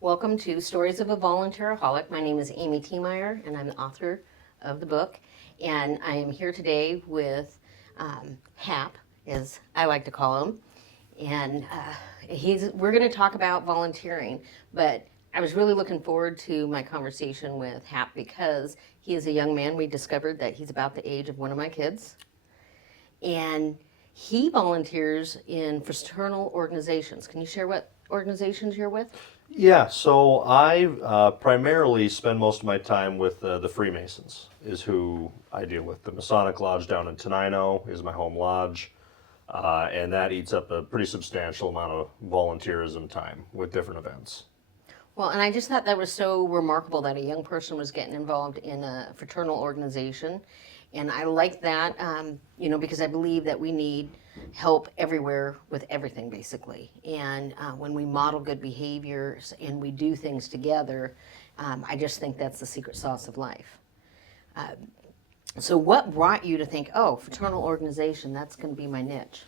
Welcome to Stories of a Volunteeraholic. My name is Amy Tiemeyer, and I'm the author of the book. And I am here today with Hap, as I like to call him. And we're going to talk about volunteering, but I was really looking forward to my conversation with Hap because he is a young man. We discovered that he's about the age of one of my kids. And he volunteers in fraternal organizations. Can you share what organizations you're with? Yeah, so I primarily spend most of my time with the Freemasons, is who I deal with. The Masonic Lodge down in Tenino is my home lodge, and that eats up a pretty substantial amount of volunteerism time with different events. Well, and I just thought that was so remarkable that a young person was getting involved in a fraternal organization. And I like that, because I believe that we need help everywhere with everything, basically. And when we model good behaviors and we do things together, I just think that's the secret sauce of life. So, what brought you to think, oh, fraternal organization, that's going to be my niche?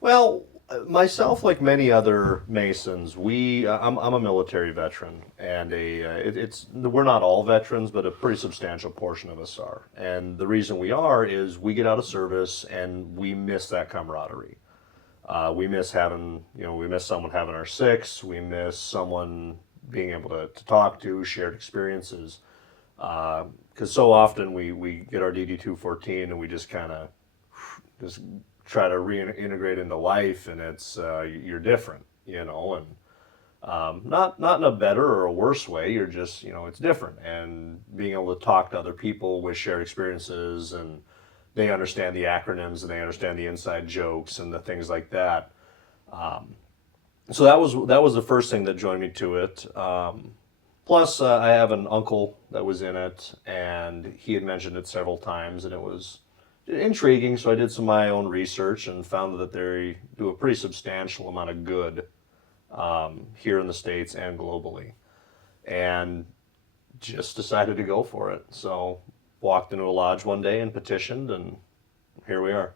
Well, myself, like many other Masons, I'm a military veteran, and we're not all veterans, but a pretty substantial portion of us are. And the reason we are is we get out of service and we miss that camaraderie. We miss we miss someone having our six. We miss someone being able to talk to, shared experiences. Because so often we get our DD 214 and we just kind of just try to reintegrate into life, and it's you're different, and not in a better or a worse way. You're just, it's different, and being able to talk to other people with shared experiences, and they understand the acronyms and they understand the inside jokes and the things like that. So that was the first thing that joined me to it. Plus, I have an uncle that was in it, and he had mentioned it several times, and it was intriguing. So I did some of my own research and found that they do a pretty substantial amount of good here in the States and globally, and just decided to go for it. So walked into a lodge one day and petitioned, and here we are.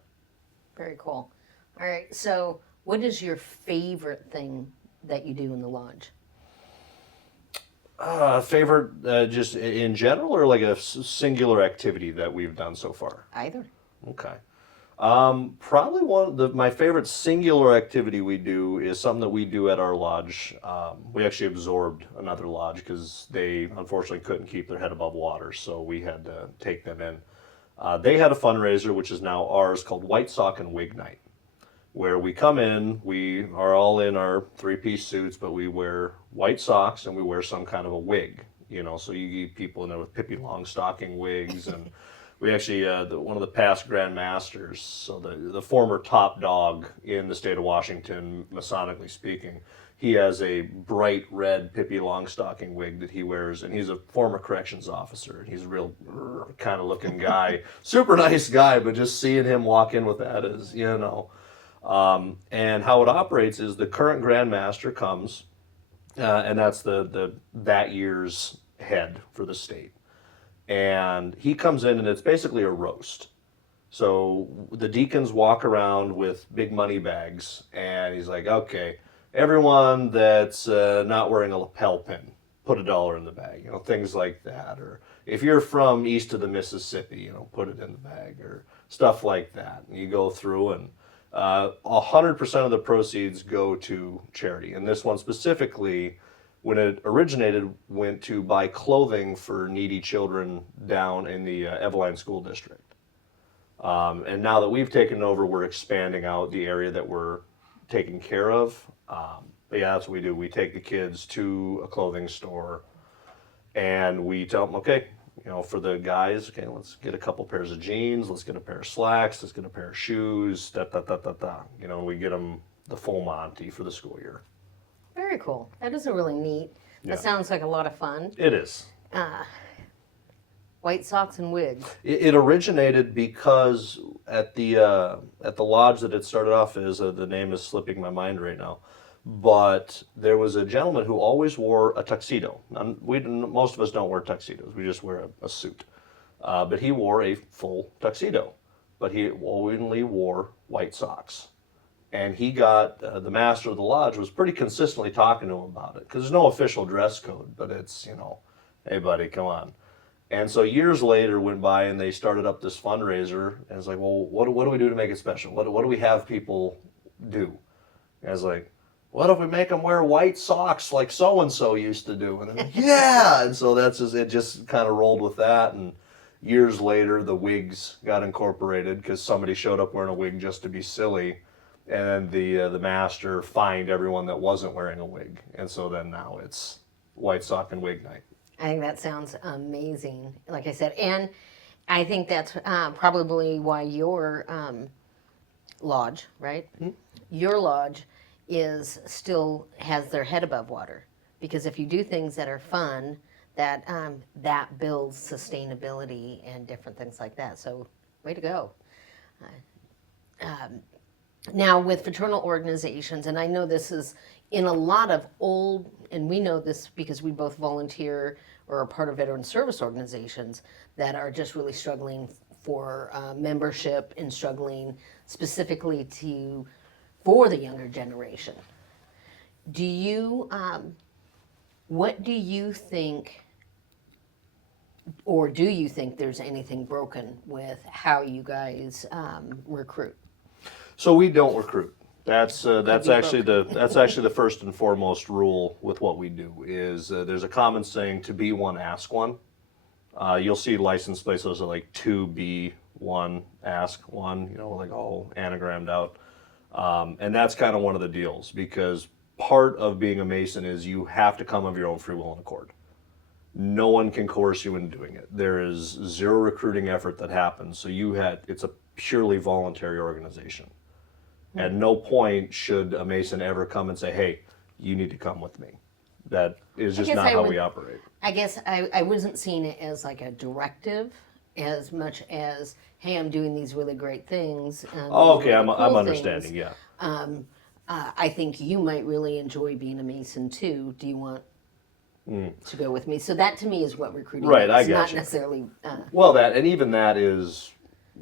Very cool. All right, so what is your favorite thing that you do in the lodge? Favorite, just in general, or like a singular activity that we've done so far? Either. Okay. Probably my favorite singular activity we do is something that we do at our lodge. We actually absorbed another lodge because they unfortunately couldn't keep their head above water, so we had to take them in. They had a fundraiser, which is now ours, called White Sock and Wig Night, where we come in, we are all in our three-piece suits, but we wear white socks and we wear some kind of a wig, so you get people in there with Pippi Longstocking wigs, and we actually, one of the past Grand Masters, so the former top dog in the state of Washington, Masonically speaking, he has a bright red Pippi Longstocking wig that he wears, and he's a former corrections officer. He's a real kind of looking guy, super nice guy, but just seeing him walk in with that is, and how it operates is the current Grand Master comes, and that's that year's head for the state. And he comes in, and it's basically a roast. So the deacons walk around with big money bags, and he's like, okay, everyone that's not wearing a lapel pin, put $1 in the bag, things like that. Or if you're from east of the Mississippi, put it in the bag, or stuff like that. And you go through, and 100% of the proceeds go to charity. And this one specifically, when it originated, went to buy clothing for needy children down in the Eveline School District. And now that we've taken over, we're expanding out the area that we're taking care of. But yeah, that's what we do. We take the kids to a clothing store, and we tell them, okay, for the guys, okay, let's get a couple pairs of jeans, let's get a pair of slacks, let's get a pair of shoes, we get them the full Monty for the school year. Very cool. That is a really neat. That sounds like a lot of fun. It is. White socks and wigs. It originated because at the lodge that it started off as, the name is slipping my mind right now, but there was a gentleman who always wore a tuxedo. Most of us don't wear tuxedos. We just wear a suit. But he wore a full tuxedo, but he only wore white socks. And he got, the master of the lodge was pretty consistently talking to him about it. Because there's no official dress code, but it's, hey buddy, come on. And so years later went by and they started up this fundraiser. And it's like, well, what do we do to make it special? What do we have people do? And I was like, what if we make them wear white socks like so-and-so used to do? And they're like, yeah. And so it just kind of rolled with that. And years later, the wigs got incorporated because somebody showed up wearing a wig just to be silly. And then the master fined everyone that wasn't wearing a wig. And so then now it's white sock and wig night. I think that sounds amazing, like I said. And I think that's probably why your lodge, right? Mm-hmm. Your lodge still has their head above water. Because if you do things that are fun, that builds sustainability and different things like that. So, way to go. Now, with fraternal organizations, and I know this is in a lot of old, and we know this because we both volunteer or are part of veteran service organizations that are just really struggling for membership and struggling specifically for the younger generation. What do you think, or do you think there's anything broken with how you guys recruit? So we don't recruit. That's actually the first and foremost rule with what we do is there's a common saying, to be one, ask one. You'll see license plates, those are like to be one, ask one, like all anagrammed out. And that's kind of one of the deals because part of being a Mason is you have to come of your own free will and accord. No one can coerce you into doing it. There is zero recruiting effort that happens. So it's a purely voluntary organization. At no point should a Mason ever come and say, hey, you need to come with me. That is just not how we operate. I guess I wasn't seeing it as like a directive as much as, hey, I'm doing these really great things. Okay, I'm understanding, yeah. I think you might really enjoy being a Mason too. Do you want to go with me? So that to me is what recruiting is. Right, I got not you. necessarily... well, and even that is...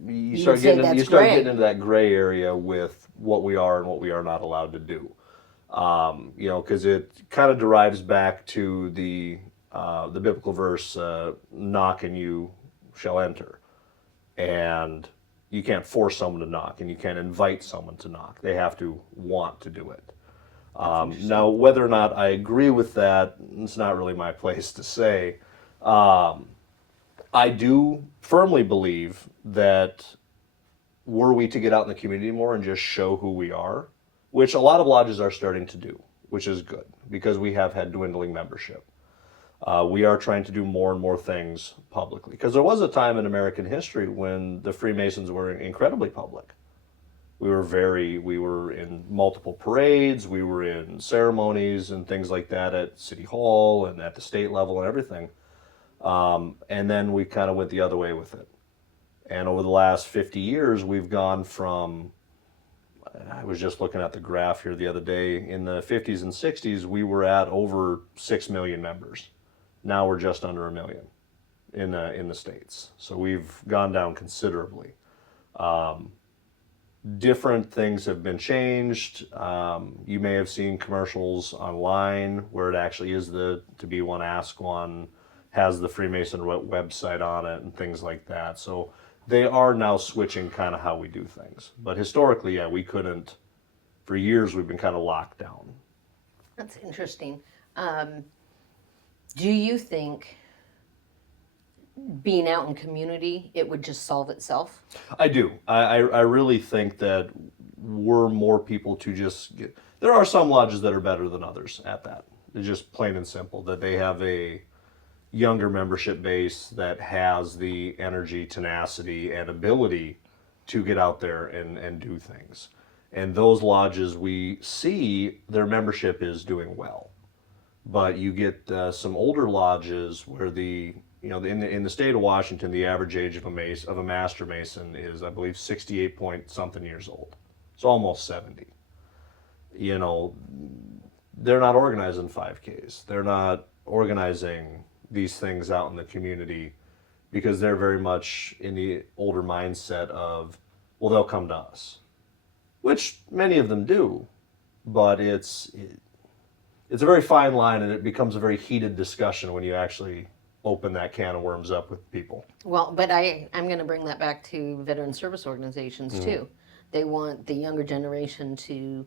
You start getting into that gray area with what we are and what we are not allowed to do. Because it kind of derives back to the biblical verse, knock and you shall enter. And you can't force someone to knock, and you can't invite someone to knock. They have to want to do it. Now, whether or not I agree with that, it's not really my place to say. I do firmly believe that were we to get out in the community more and just show who we are, which a lot of lodges are starting to do, which is good because we have had dwindling membership. We are trying to do more and more things publicly because there was a time in American history when the Freemasons were incredibly public. We were in multiple parades, we were in ceremonies and things like that at City Hall and at the state level and everything. And then we kind of went the other way with it. And over the last 50 years, we've gone from, I was just looking at the graph here the other day, in the 50s and 60s, we were at over 6 million members. Now we're just under 1 million in the States. So we've gone down considerably. Different things have been changed. You may have seen commercials online where it actually is to be one, ask one, has the Freemason website on it and things like that. So they are now switching kind of how we do things. But historically, yeah, we couldn't, for years we've been kind of locked down. That's interesting. Do you think being out in community, it would just solve itself? I do. I really think that we're more people to just get, there are some lodges that are better than others at that. It's just plain and simple that they have a younger membership base that has the energy, tenacity, and ability to get out there and do things. And those lodges we see, their membership is doing well. But you get some older lodges where in the state of Washington, the average age of a master mason is, I believe, 68 point something years old. It's almost 70. They're not organizing 5Ks. They're not organizing these things out in the community because they're very much in the older mindset of, well, they'll come to us. which many of them do, but it's a very fine line, and it becomes a very heated discussion when you actually open that can of worms up with people. Well, but I'm going to bring that back to veteran service organizations too. They want the younger generation to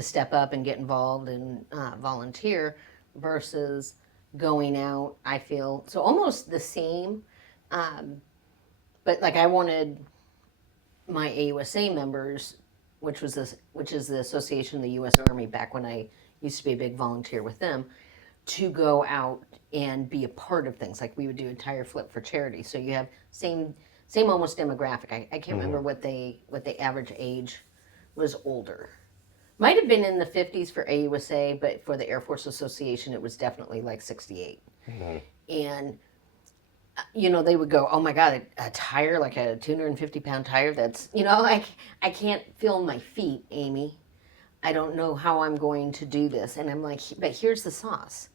step up and get involved and volunteer versus going out. I feel so almost the same, but like I wanted my AUSA members, which is the Association of the U.S. Army, back when I used to be a big volunteer with them, to go out and be a part of things. Like we would do a tire flip for charity. So you have same almost demographic. I can't remember what the average age was older. Might have been in the 50s for AUSA, but for the Air Force Association, it was definitely like 68. And they would go, oh my God, a tire, like a 250-pound tire, that's, like, I can't feel my feet, Amy. I don't know how I'm going to do this. And I'm like, but here's the sauce.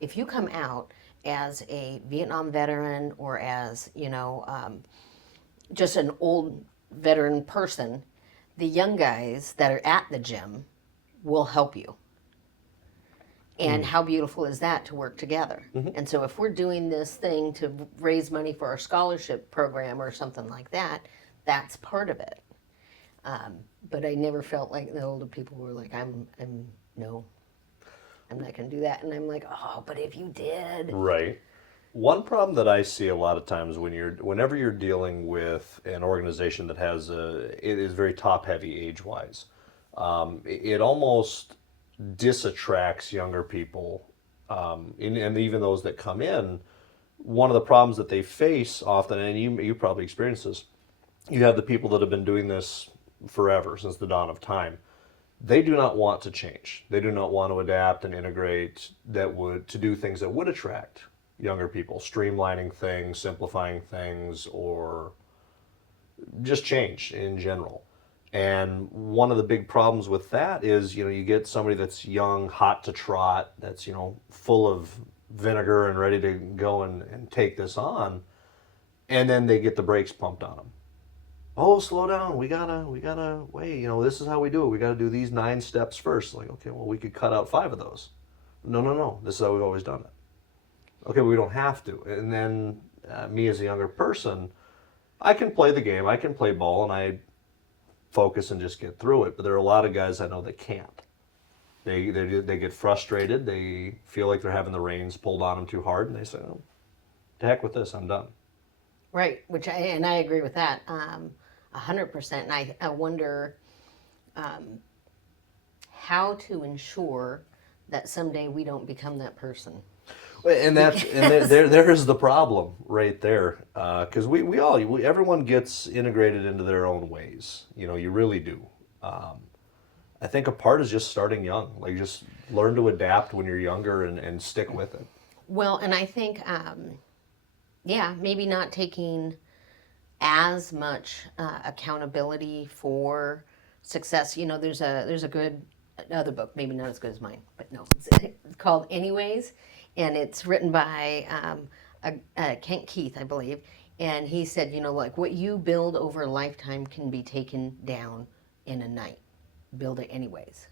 If you come out as a Vietnam veteran or as, just an old veteran person, the young guys that are at the gym will help you. And how beautiful is that to work together? And so if we're doing this thing to raise money for our scholarship program or something like that, that's part of it. But I never felt like the older people were like, I'm not going to do that. And I'm like, oh, but if you did. Right. One problem that I see a lot of times whenever you're dealing with an organization that it is very top heavy age wise, it almost disattracts younger people, and even those that come in. One of the problems that they face often, and you probably experience this, you have the people that have been doing this forever, since the dawn of time. They do not want to change. They do not want to adapt and integrate to do things that would attract younger people, streamlining things, simplifying things, or just change in general. And one of the big problems with that is, you get somebody that's young, hot to trot, that's, full of vinegar and ready to go and take this on. And then they get the brakes pumped on them. Oh, slow down. We gotta wait. This is how we do it. We gotta do these 9 steps first. Like, okay, well, we could cut out 5 of those. No. This is how we've always done it. Okay, we don't have to. And then me as a younger person, I can play the game. I can play ball, and I focus and just get through it. But there are a lot of guys I know that can't. They get frustrated. They feel like they're having the reins pulled on them too hard, and they say, "Oh, to heck with this. I'm done." Right, and I agree with that 100%. And I wonder how to ensure that someday we don't become that person. And there is the problem right there, because everyone gets integrated into their own ways. You really do. I think a part is just starting young. Like, just learn to adapt when you're younger and stick with it. Well, and I think, maybe not taking as much accountability for success. There's a good another book, maybe not as good as mine, but no, it's called Anyways. And it's written by Kent Keith, I believe. And he said, like what you build over a lifetime can be taken down in a night. Build it anyways.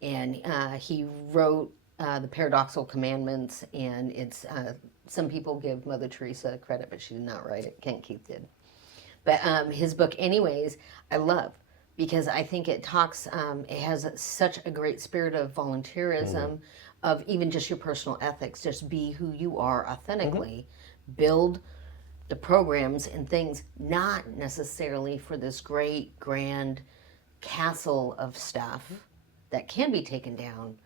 And he wrote the Paradoxical Commandments, and it's some people give Mother Teresa credit, but she did not write it. Kent Keith did. But his book, Anyways, I love, because I think it talks, it has such a great spirit of volunteerism, of even just your personal ethics. Just be who you are authentically. Build the programs and things, not necessarily for this great, grand castle of stuff that can be taken down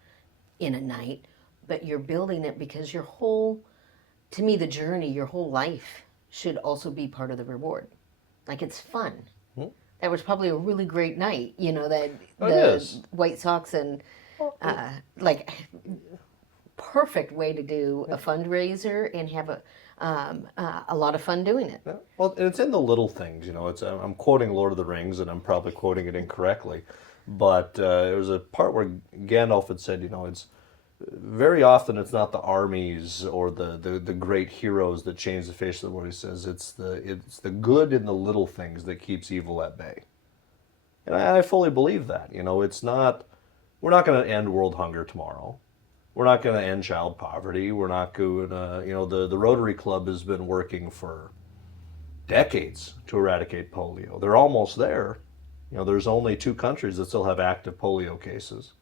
in a night, but you're building it because to me, the journey, your whole life should also be part of the reward. Like, it's fun. That was probably a really great night, the White Sox and perfect way to do a fundraiser and have a lot of fun doing it. Yeah. Well, and it's in the little things, I'm quoting Lord of the Rings, and I'm probably quoting it incorrectly, but there was a part where Gandalf had said, it's very often it's not the armies or the great heroes that change the face of the world. He says it's the good in the little things that keeps evil at bay. And I fully believe that. It's not, we're not going to end world hunger tomorrow. We're not going to end child poverty. We're not going to, the Rotary Club has been working for decades to eradicate polio. They're almost there. There's only 2 countries that still have active polio cases,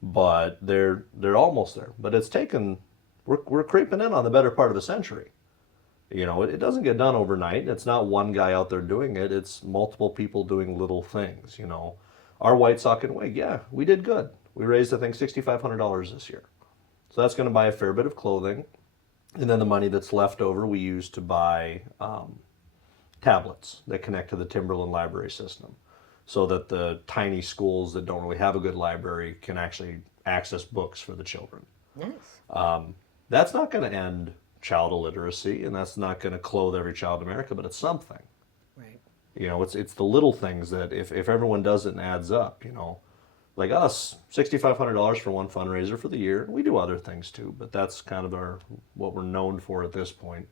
but they're almost there. But it's taken, we're creeping in on the better part of a century. It doesn't get done overnight. It's not one guy out there doing it. It's multiple people doing little things. Our White Socket Wig, yeah, we did good. We raised, I think, $6,500 this year. So that's going to buy a fair bit of clothing. And then the money that's left over we use to buy tablets that connect to the Timberland library system, so that the tiny schools that don't really have a good library can actually access books for the children. Nice. That's not going to end child illiteracy, and that's not going to clothe every child in America, but it's something. Right. It's the little things that if everyone does it and adds up, like us, $6,500 for one fundraiser for the year. We do other things too, but that's kind of what we're known for at this point.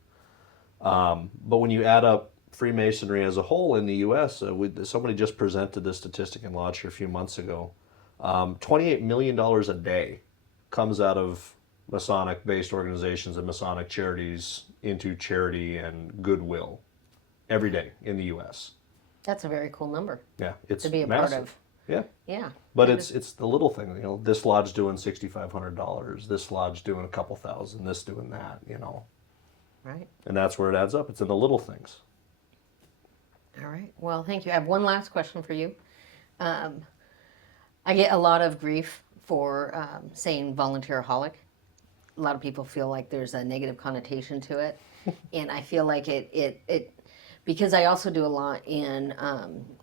But when you add up Freemasonry as a whole in the U.S., somebody just presented this statistic in Lodge here a few months ago. $28 million a day comes out of Masonic-based organizations and Masonic charities into charity and goodwill every day in the U.S. That's a very cool number. Yeah, it's to be a massive. part of. Yeah. Yeah. But it's the little thing, this lodge doing $6,500, this lodge doing a couple thousand, this doing that, Right. And that's where it adds up. It's in the little things. All right. Well, thank you. I have one last question for you. I get a lot of grief for saying volunteeraholic. A lot of people feel like there's a negative connotation to it. And I feel like it because I also do a lot in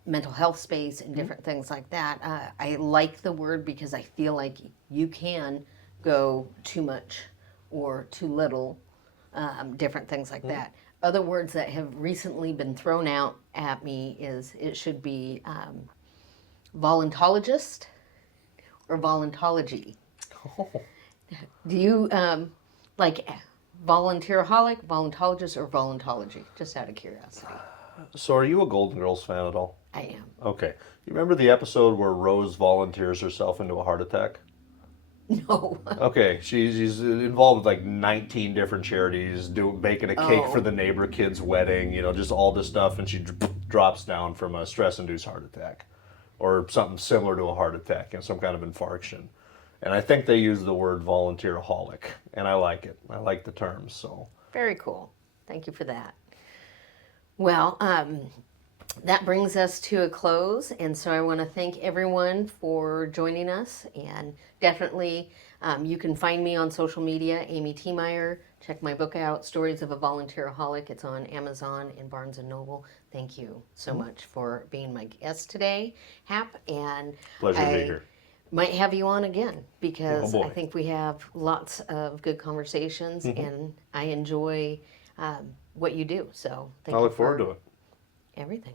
mental health space and different things like that. I like the word because I feel like you can go too much or too little, different things like that. Other words that have recently been thrown out at me is it should be voluntologist or voluntology. Oh. Do you like volunteeraholic, voluntologist, or voluntology? Just out of curiosity. So are you a Golden Girls fan at all? I am. Okay. You remember the episode where Rose volunteers herself into a heart attack? No. Okay, she's involved with like 19 different charities, baking a cake for the neighbor kid's wedding, just all this stuff, and she drops down from a stress-induced heart attack, or something similar to a heart attack, some kind of infarction. And I think they use the word volunteeraholic, and I like it. I like the term, so. Very cool. Thank you for that. Well, that brings us to a close, and so I want to thank everyone for joining us, and definitely you can find me on social media, Amy Tiemeyer. Check my book out, Stories of a Volunteeraholic. It's on Amazon and Barnes & Noble. Thank you so much for being my guest today, Hap, and Pleasure to be here. Might have you on again because Oh, boy. I think we have lots of good conversations, and I enjoy what you do. So thank I you look forward for to it. everything.